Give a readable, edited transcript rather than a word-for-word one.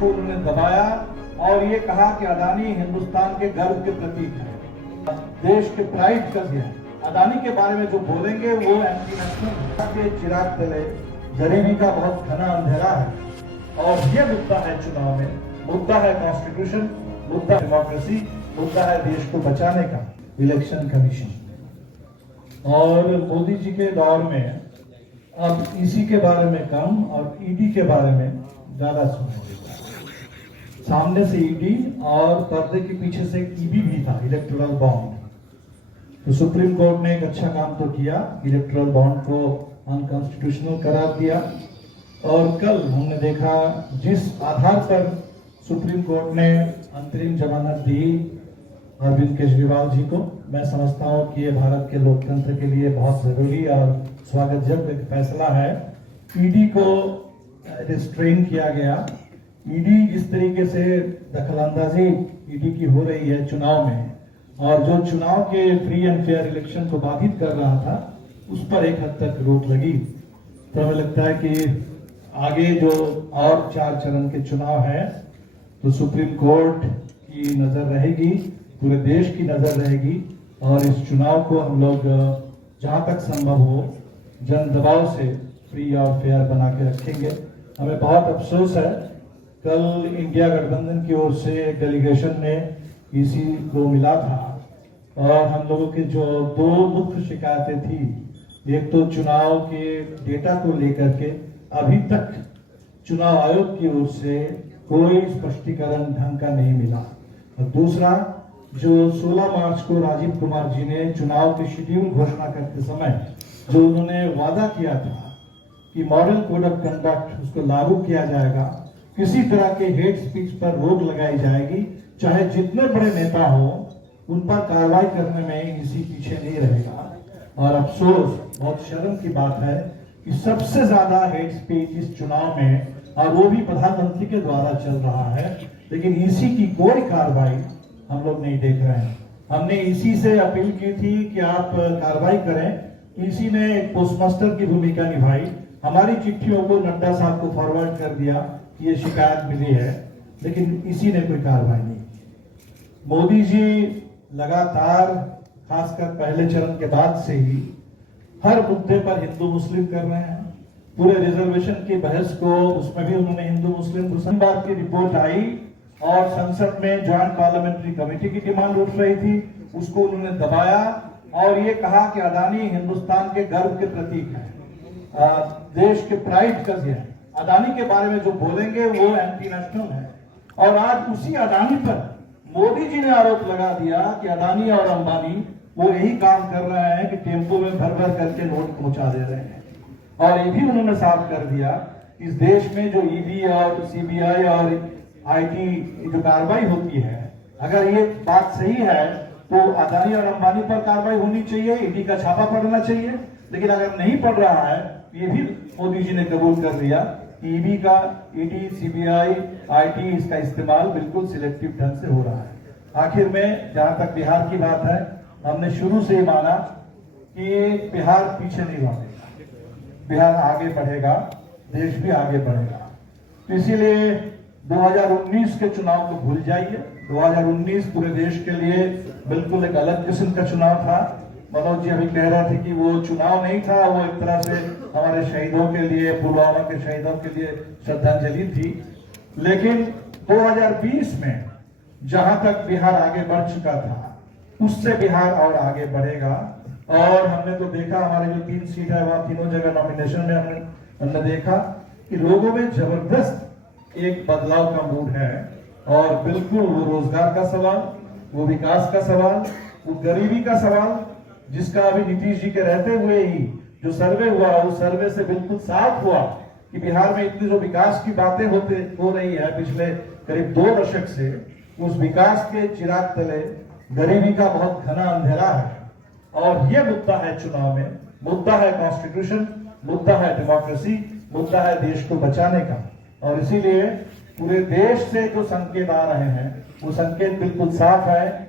को उन्होंने दबाया और ये कहा कि अडानी हिंदुस्तान के गर्व के प्रतीक है, देश के प्राइड का है। अडानी के बारे में जो बोलेंगे वो एंटी नेशनल के चिराग तले गरीबी का बहुत घना अंधेरा है। और ये मुद्दा है चुनाव में, मुद्दा है कॉन्स्टिट्यूशन, मुद्दा डेमोक्रेसी, मुद्दा है देश को बचाने का इलेक्शन कमीशन। और मोदी जी के दौर में अब ईसी के बारे में कम और ईडी के बारे में ज्यादा सुनने देता है। सामने से ईडी और पर्दे के पीछे से ईबी भी था, इलेक्टोरल बॉन्ड। तो सुप्रीम कोर्ट ने एक अच्छा काम तो किया, इलेक्टोरल बॉन्ड को अनकॉन्स्टिट्यूशनल करार दिया। और कल हमने देखा जिस आधार पर सुप्रीम कोर्ट ने अंतरिम जमानत दी अरविंद केजरीवाल जी को, मैं समझता हूं कि ये भारत के लोकतंत्र के लिए बहुत जरूरी और स्वागतयोग्य फैसला है। ईडी को रिस्ट्रेन किया गया। ईडी जिस तरीके से दखलंदाजी ईडी की हो रही है चुनाव में, और जो चुनाव के फ्री एंड फेयर इलेक्शन को बाधित कर रहा था, उस पर एक हद तक रोक लगी। तो हमें लगता है कि आगे जो और 4 चरण के चुनाव है तो सुप्रीम कोर्ट की नजर रहेगी, पूरे देश की नजर रहेगी, और इस चुनाव को हम लोग जहां तक संभव हो जन दबाव से फ्री और फेयर बना के रखेंगे। हमें बहुत अफसोस है, कल इंडिया गठबंधन की ओर से एक डेलीगेशन ने ईसी को मिला था और हम लोगों की जो 2 मुख्य शिकायतें थी, एक तो चुनाव के डेटा को लेकर के अभी तक चुनाव आयोग की ओर से कोई स्पष्टीकरण ढंग का नहीं मिला, और दूसरा जो 16 मार्च को राजीव कुमार जी ने चुनाव के शेड्यूल घोषणा करते समय जो उन्होंने वादा किया था कि मॉडल कोड ऑफ कंडक्ट उसको लागू किया जाएगा, किसी तरह के हेट स्पीच पर रोक लगाई जाएगी, चाहे जितने बड़े नेता हो उन पर कार्रवाई करने में इसी पीछे नहीं रहेगा। और अफसोस, बहुत शर्म की बात है कि सबसे ज्यादा हेट स्पीच इस चुनाव में, और वो भी प्रधानमंत्री के द्वारा चल रहा है, लेकिन इसी की कोई कार्रवाई हम लोग नहीं देख रहे हैं। हमने इसी से अपील की थी कि आप कार्रवाई करें। इसी ने एक पोस्टमास्टर की भूमिका निभाई, हमारी चिट्ठियों को नड्डा साहब को फॉरवर्ड कर दिया कि ये शिकायत मिली है, लेकिन इसी ने कोई कार्रवाई नहीं की। मोदी जी लगातार, खासकर पहले चरण के बाद से ही, हर मुद्दे पर हिंदू मुस्लिम कर रहे हैं। पूरे रिजर्वेशन की बहस को, उसमें भी उन्होंने हिंदू मुस्लिम बात की रिपोर्ट आई और संसद में ज्वाइंट पार्लियामेंट्री कमेटी की डिमांड उठ रही थी, उसको उन्होंने दबाया और ये कहा कि अडानी हिंदुस्तान के गर्व के प्रतीक है, देश के प्राइड का है। अडानी के बारे में जो बोलेंगे वो एंटी नेशनल है। और आज उसी अडानी पर मोदी जी ने आरोप लगा दिया कि अडानी और अंबानी वो यही काम कर रहे हैं कि टेम्पो में भर भर करके नोट पहुंचा दे रहे हैं। और ये भी उन्होंने साफ कर दिया, इस देश में जो ईडी और सीबीआई और आईटी जो कार्रवाई होती है, अगर ये बात सही है तो अडानी और अंबानी पर कार्रवाई होनी चाहिए, ईडी का छापा पड़ना चाहिए। लेकिन अगर नहीं पड़ रहा है, ये भी मोदी जी ने कबूल कर लिया, ईडी का, ईडी, सीबीआई, आईटी, इसका इस्तेमाल बिल्कुल सिलेक्टिव ढंग से हो रहा है। आखिर में जहां तक बिहार की बात है, हमने शुरू से ही माना कि बिहार पीछे नहीं लौटेगा, बिहार आगे बढ़ेगा, देश भी आगे बढ़ेगा। तो इसीलिए 2019 के चुनाव को भूल जाइए। 2019 पूरे देश के लिए बिल्कुल एक अलग किस्म का चुनाव था। मनोज जी अभी कह रहे थे कि वो चुनाव नहीं था, वो एक तरह से हमारे शहीदों के लिए, पुलवामा के शहीदों के लिए श्रद्धांजलि थी। लेकिन 2020 में जहां तक बिहार आगे बढ़ चुका था, उससे बिहार और आगे बढ़ेगा। और हमने तो देखा, हमारे जो 3 सीट है वहां तीनों जगह नॉमिनेशन में हमने देखा कि लोगों में जबरदस्त एक बदलाव का मूड है। और बिल्कुल वो रोजगार का सवाल, वो विकास का सवाल, वो गरीबी का सवाल, जिसका अभी नीतीश जी के रहते हुए ही जो सर्वे हुआ, उस सर्वे से बिल्कुल साफ हुआ कि बिहार में इतनी जो विकास की बातें हो रही है पिछले करीब 2 दशक से, उस विकास के चिराग तले गरीबी का बहुत घना अंधेरा है। और ये मुद्दा है चुनाव में, मुद्दा है कॉन्स्टिट्यूशन, मुद्दा है डेमोक्रेसी, मुद्दा है देश को बचाने का। और इसीलिए पूरे देश से जो संकेत आ रहे हैं, वो संकेत बिल्कुल साफ है।